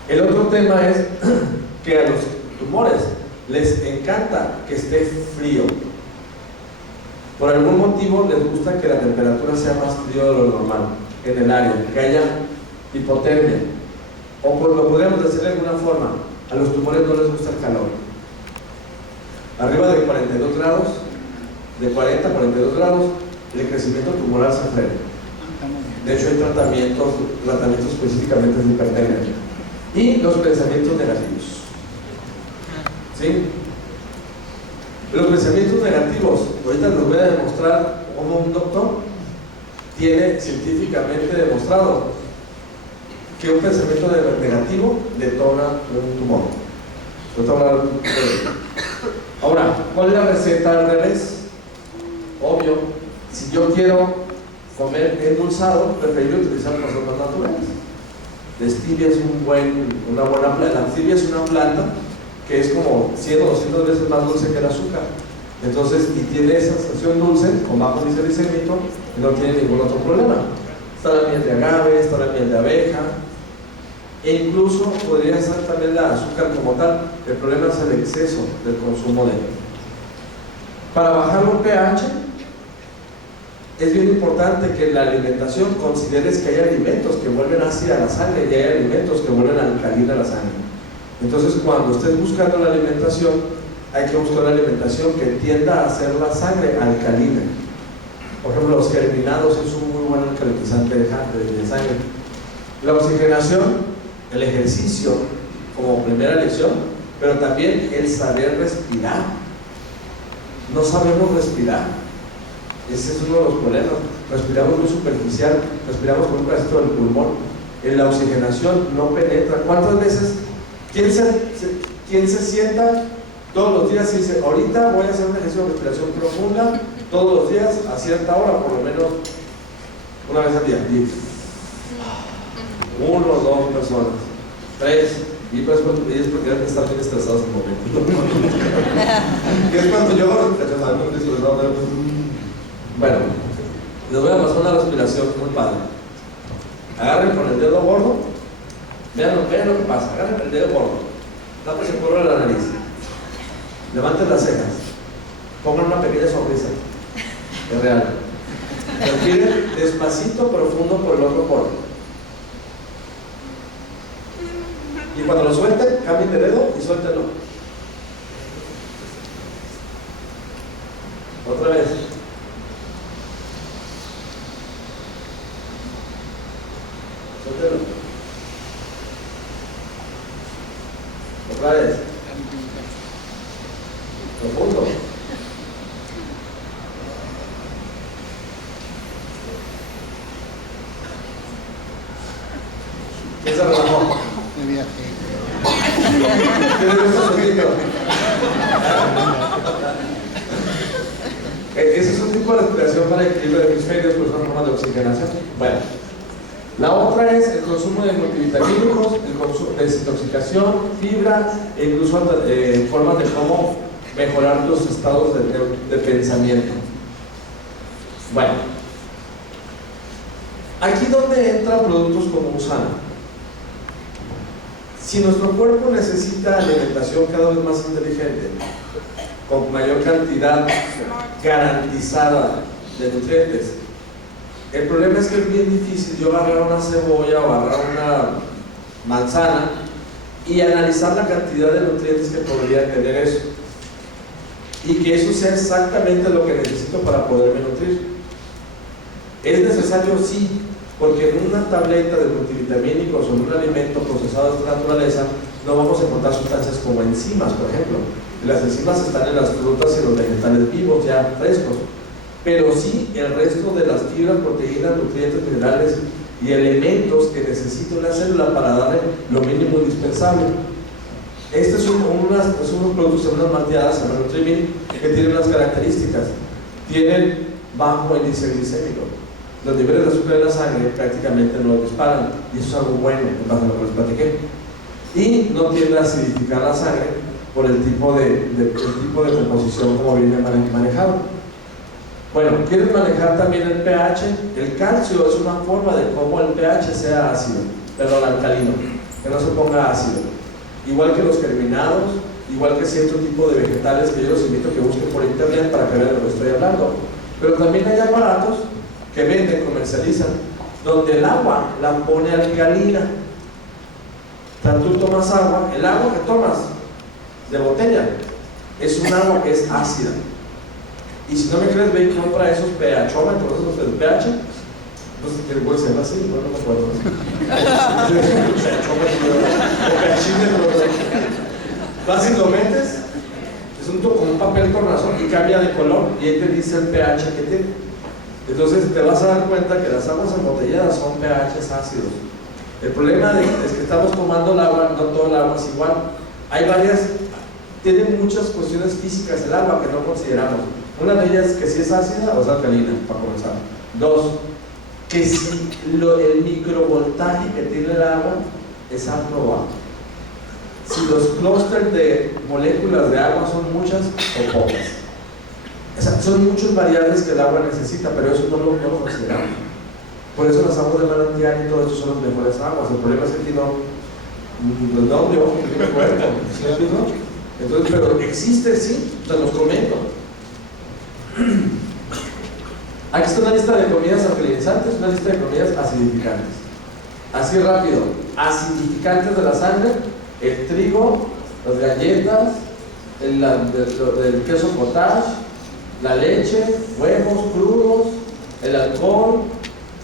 El otro tema es que a los tumores les encanta que esté frío. Por algún motivo les gusta que la temperatura sea más frío de lo normal en el área, que haya hipotermia. O pues lo podríamos decir de alguna forma, a los tumores no les gusta el calor. Arriba de 42 grados, de 40 a 42 grados, el crecimiento tumoral se frena. De hecho hay tratamientos específicamente de hipertermia. Y los pensamientos negativos. ¿Sí? Los pensamientos negativos, ahorita les voy a demostrar cómo un doctor tiene científicamente demostrado que un pensamiento negativo detona un tumor. Ahora, ¿cuál es la receta al revés? Obvio, si yo quiero comer endulzado, preferiría utilizar cosas más naturales. La stevia es una buena planta. La stevia es una planta que es como 100 o 200 veces más dulce que el azúcar. Entonces, y tiene esa sensación dulce, con bajo índice glicémico, y no tiene ningún otro problema. Está la miel de agave, está la miel de abeja, e incluso podría ser también la azúcar como tal. El problema es el exceso del consumo de ella. Para bajar un pH, es bien importante que en la alimentación consideres que hay alimentos que vuelven ácida la sangre y hay alimentos que vuelven alcalina la sangre. Entonces, cuando estés buscando la alimentación, hay que buscar una alimentación que tienda a hacer la sangre alcalina. Por ejemplo, los germinados es un muy buen alcalinizante de sangre. La oxigenación, el ejercicio como primera lección, pero también el saber respirar. No sabemos respirar. Ese es uno de los problemas. Respiramos muy superficial, respiramos con un pedacito del pulmón. En la oxigenación no penetra. ¿Cuántas veces? ¿Quién se sienta todos los días y dice, ahorita voy a hacer un ejercicio de respiración profunda todos los días a cierta hora, por lo menos una vez al día? 1, 2 personas, 3, y pues porque ya están bien estresados en el momento. Que es cuando yo bueno, les voy a pasar una respiración muy padre. Agarren con el dedo gordo, vean lo que pasa, agarren el dedo gordo, tápense por la nariz, levanten las cejas, pongan una pequeña sonrisa, es real. Respiren despacito, profundo por el otro poro. Y cuando lo suelten, cambien de dedo y suéltenlo. Otra vez. Suéltenlo. Otra vez. Profundo. ¿Quién se relajó? Ese es un tipo de respiración para equilibrio de hemisferios, pues una forma de oxigenación. Bueno, la otra es el consumo de multivitamínicos, el consumo de desintoxicación, fibra e incluso formas de cómo mejorar tus estados de pensamiento. Bueno, aquí donde entran productos como Usana. Si nuestro cuerpo necesita alimentación cada vez más inteligente, con mayor cantidad garantizada de nutrientes, el problema es que es bien difícil yo agarrar una cebolla o agarrar una manzana y analizar la cantidad de nutrientes que podría tener eso y que eso sea exactamente lo que necesito para poderme nutrir. ¿Es necesario? Sí, porque en una tableta de multivitamínicos o en un alimento procesado de esta naturaleza no vamos a encontrar sustancias como enzimas, por ejemplo. Las enzimas están en las frutas y los vegetales vivos ya frescos, pero sí el resto de las fibras, proteínas, nutrientes, minerales y elementos que necesita una célula para darle lo mínimo indispensable. Estos son unos productos en unas malteadas, se llaman Nutrimil, que tienen unas características. Tienen bajo índice glicémico. Los niveles de azúcar en la sangre prácticamente no disparan, y eso es algo bueno en base a lo que les platiqué. Y no tiende a acidificar la sangre por el tipo de composición como viene manejado. Bueno, quieren manejar también el pH. El calcio es una forma de cómo el pH sea ácido, perdón, alcalino, que no se ponga ácido. Igual que los germinados, igual que cierto tipo de vegetales que yo los invito a que busquen por internet para que vean de lo que estoy hablando. Pero también hay aparatos que venden, comercializan, donde el agua la pone alcalina. Tanto tú tomas agua, el agua que tomas de botella es un agua que es ácida. Y si no me crees, ve y compra esos pHómetros, esos del pH. No sé qué puede ser así, no me acuerdo. Vas y lo metes, es como un papel tornasol y cambia de color y ahí te dice el pH que tiene. Entonces te vas a dar cuenta que las aguas embotelladas son pHs ácidos. El problema es que estamos tomando el agua, no todo el agua es igual. Hay varias, tiene muchas cuestiones físicas el agua que no consideramos. Una de ellas es que si es ácida o es alcalina, para comenzar. 2, que si el microvoltaje que tiene el agua es alto o bajo. Si los clústeres de moléculas de agua son muchas o pocas. Son muchas variables que el agua necesita, pero eso no lo consideramos. Por eso las aguas de manantial y todo esto son las mejores aguas. El problema es que no tiene cuerpo. Entonces, pero existe, sí, te los comento. Aquí está una lista de comidas alcalinizantes, una lista de comidas acidificantes. Así rápido, acidificantes de la sangre: el trigo, las galletas, el queso cottage, la leche, huevos crudos, el alcohol,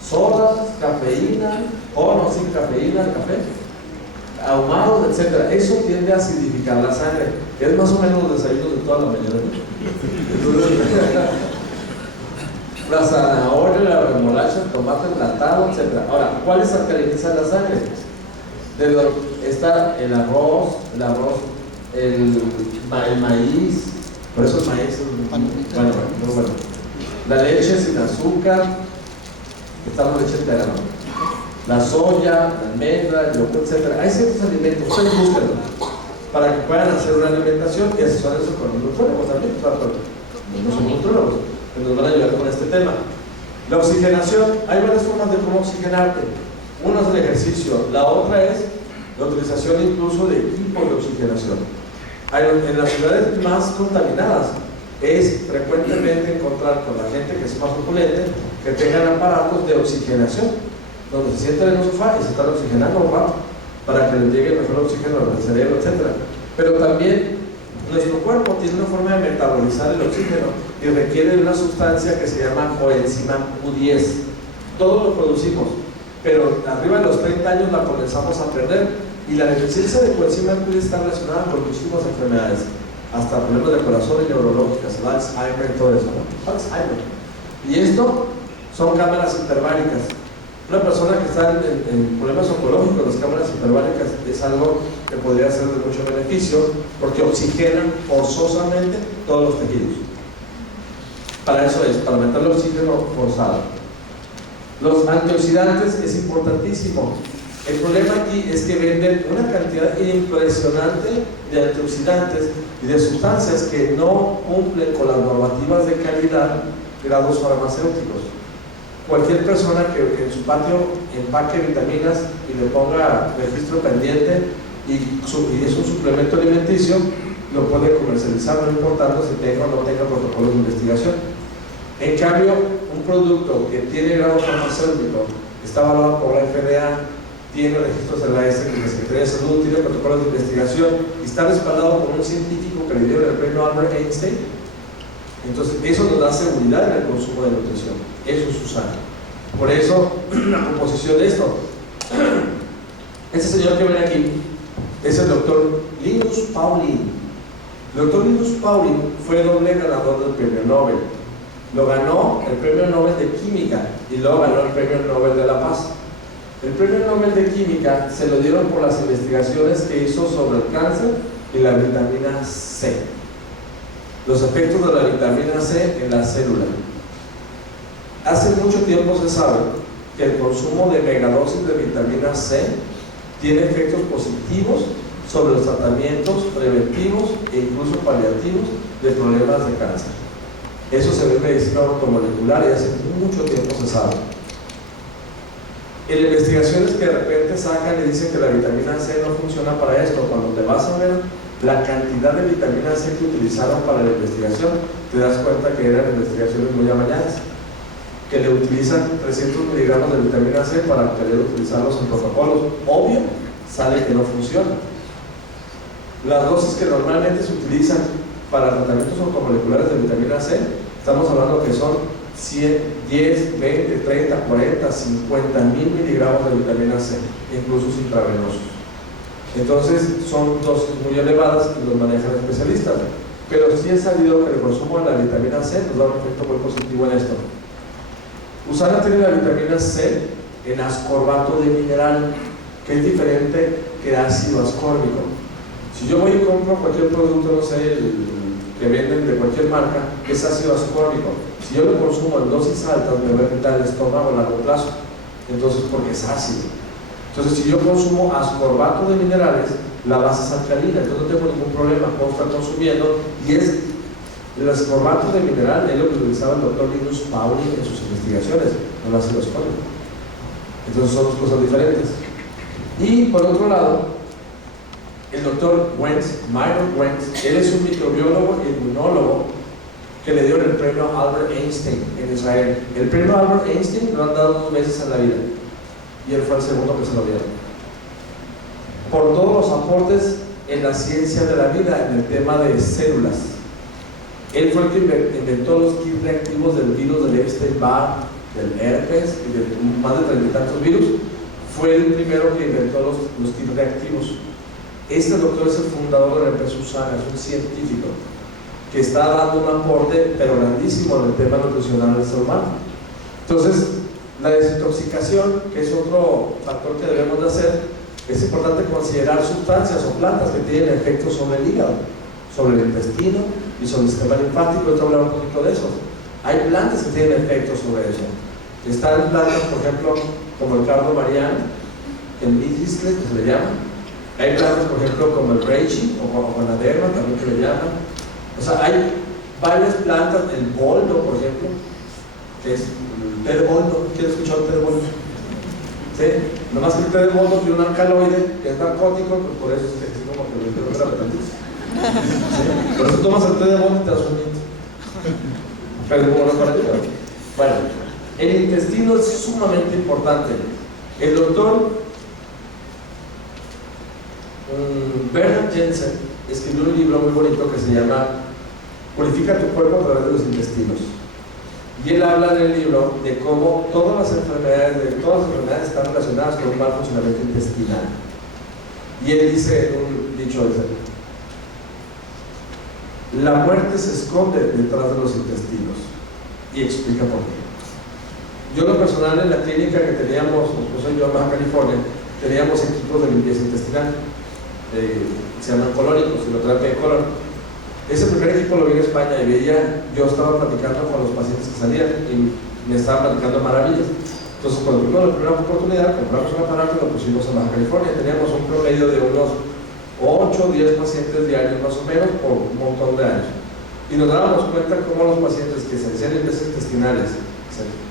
sodas, cafeína, o no, sin cafeína, el café, ahumados, etc. Eso tiende a acidificar la sangre. Es más o menos los desayunos de toda la mañana. La zanahoria, la remolacha, el tomate enlatado, etc. Ahora, ¿cuáles alcalinizan la sangre? Está el arroz, el maíz, por eso el maíz es bueno, muy bueno. La leche sin azúcar, está la leche entera, ¿no? La soya, la almendra, el yogur, etc. Hay ciertos alimentos, ustedes búsquenlos para que puedan hacer una alimentación y asesorarse con un nutriólogo también, no son nutriólogos, que nos van a ayudar con este tema. La oxigenación: hay varias formas de cómo oxigenarte. Una es el ejercicio, la otra es la utilización incluso de equipos de oxigenación. En las ciudades más contaminadas es frecuentemente encontrar con la gente que es más opulente que tengan aparatos de oxigenación, donde se sientan en un sofá y se están oxigenando un rato para que les llegue el mejor oxígeno al cerebro, etc. Pero también nuestro cuerpo tiene una forma de metabolizar el oxígeno y requiere de una sustancia que se llama coenzima Q10. Todos lo producimos, pero arriba de los 30 años la comenzamos a perder, y la deficiencia de coenzima Q10 está relacionada con muchísimas enfermedades, hasta problemas de corazón y neurológicas, el Alzheimer y todo eso, ¿no? Alzheimer. Y esto son cámaras hiperbáricas. Una persona que está en problemas oncológicos, las cámaras hiperbáricas es algo que podría ser de mucho beneficio porque oxigenan forzosamente todos los tejidos. Para eso es, para meter el oxígeno forzado. Los antioxidantes es importantísimo. El problema aquí es que venden una cantidad impresionante de antioxidantes y de sustancias que no cumplen con las normativas de calidad grados farmacéuticos. Cualquier persona que en su patio empaque vitaminas y le ponga registro pendiente y es un suplemento alimenticio, lo puede comercializar, no importando si tenga o no tenga protocolos de investigación. En cambio, un producto que tiene grado farmacéutico, está avalado por la FDA, tiene registros de la Secretaría de Salud, tiene protocolos de investigación y está respaldado por un científico que le dieron el premio Albert Einstein, entonces eso nos da seguridad en el consumo de nutrición. Eso es usar. Por eso, la composición de esto. Este señor que ven aquí es el doctor Linus Pauling. El doctor Linus Pauling fue doble ganador del premio Nobel. Lo ganó el premio Nobel de Química y luego ganó el premio Nobel de la Paz. El premio Nobel de Química se lo dieron por las investigaciones que hizo sobre el cáncer y la vitamina C. Los efectos de la vitamina C en la célula. Hace mucho tiempo se sabe que el consumo de megadosis de vitamina C tiene efectos positivos sobre los tratamientos preventivos e incluso paliativos de problemas de cáncer. Eso se ve en medicina ortomolecular y hace mucho tiempo se sabe. En investigaciones que de repente sacan y dicen que la vitamina C no funciona para esto, cuando te vas a ver la cantidad de vitamina C que utilizaron para la investigación, te das cuenta que eran investigaciones muy amañadas, que le utilizan 300 miligramos de vitamina C para querer utilizarlos en protocolos. Obvio, sale que no funciona. Las dosis que normalmente se utilizan para tratamientos ortomoleculares de vitamina C, estamos hablando que son 100, 10, 20, 30, 40, 50 mil miligramos de vitamina C, incluso intravenosos. Entonces son dosis muy elevadas y los manejan especialistas, pero sí es sabido que el consumo de la vitamina C nos da un efecto muy positivo en esto. Usar la vitamina C en ascorbato de mineral, que es diferente que ácido ascórbico. Si yo voy y compro cualquier producto, no sé, que venden de cualquier marca, que es ácido ascórbico, si yo lo consumo en dosis altas me va a irritar el estómago a largo plazo, entonces porque es ácido. Entonces si yo consumo ascorbato de minerales, la base es alcalina, entonces no tengo ningún problema, puedo estar consumiendo, y es el ascorbato de mineral, es lo que utilizaba el doctor Linus Pauling en sus investigaciones, no el ácido ascórbico. Entonces son dos cosas diferentes. Y por otro lado, el doctor Wentz, Myron Wentz, él es un microbiólogo y inmunólogo que que le dieron el premio Albert Einstein en Israel. El premio Albert Einstein lo han dado 2 veces en la vida y él fue el segundo que se lo dieron. Por todos los aportes en la ciencia de la vida, en el tema de células. Él fue el que inventó los kits reactivos del virus del Epstein-Barr, del herpes y de más de 30 y tantos virus. Fue el primero que inventó los kits reactivos. Este doctor es el fundador de la empresa USANA, es un científico que está dando un aporte, pero grandísimo, en el tema nutricional del ser humano. Entonces, la desintoxicación, que es otro factor que debemos de hacer, es importante considerar sustancias o plantas que tienen efectos sobre el hígado, sobre el intestino y sobre el sistema linfático. Voy a hablar un poquito de eso. Hay plantas que tienen efectos sobre eso. Están plantas, por ejemplo, como el cardo mariano, el midistle, que se le llama. Hay plantas, por ejemplo, como el reishi o la derma, también que le llaman. O sea, hay varias plantas, el boldo, por ejemplo, que es el té de boldo. ¿Quién ha escuchado el té de boldo? ¿Sí? Nomás que el té de boldo tiene un alcaloide que es narcótico, pues por eso es como que lo quiero tantito. ¿Sí? Por eso tomas el té de boldo y te das un mito. Pero bueno, para ti. Bueno, el intestino es sumamente importante. El doctor Bernard Jensen escribió un libro muy bonito que se llama Purifica tu cuerpo a través de los intestinos. Y él habla en el libro de cómo todas las enfermedades están relacionadas con un mal funcionamiento intestinal. Y él dice un dicho: la muerte se esconde detrás de los intestinos. Y explica por qué. Yo, en lo personal, en la clínica que teníamos, pues yo en Baja California, teníamos equipos de limpieza intestinal, se llaman colónicos, fisioterapia de colon. Ese primer equipo lo vi en España y yo estaba platicando con los pacientes que salían y me estaban platicando maravillas. Entonces, cuando tuvimos la primera oportunidad, compramos un aparato y lo pusimos en Baja California. Teníamos un promedio de unos 8 o 10 pacientes diarios más o menos por un montón de años. Y nos dábamos cuenta cómo los pacientes que se hacían limpiezas intestinales,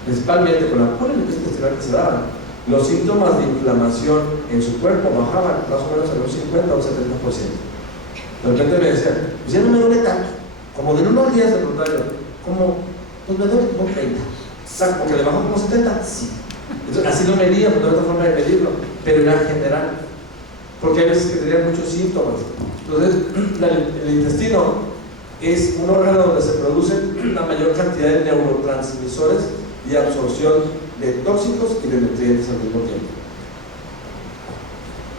principalmente con la pura limpieza intestinal que se daban, los síntomas de inflamación en su cuerpo bajaban más o menos en un 50 o un 70%. De repente me decían, pues ya no me duele tanto, como de 1 al 10 de contrario, pues me duele como 30. O sea, como que le bajó como 70, sí. Entonces, así lo medía, pues no hay otra forma de medirlo, pero era general, porque hay veces que tenían muchos síntomas. Entonces, el intestino es un órgano donde se produce la mayor cantidad de neurotransmisores y absorción de tóxicos y de nutrientes al mismo tiempo.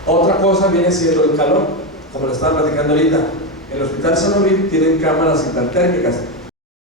Otra cosa viene siendo el calor, como le estaba platicando ahorita. En el Hospital Sanofi tienen cámaras hipertérmicas.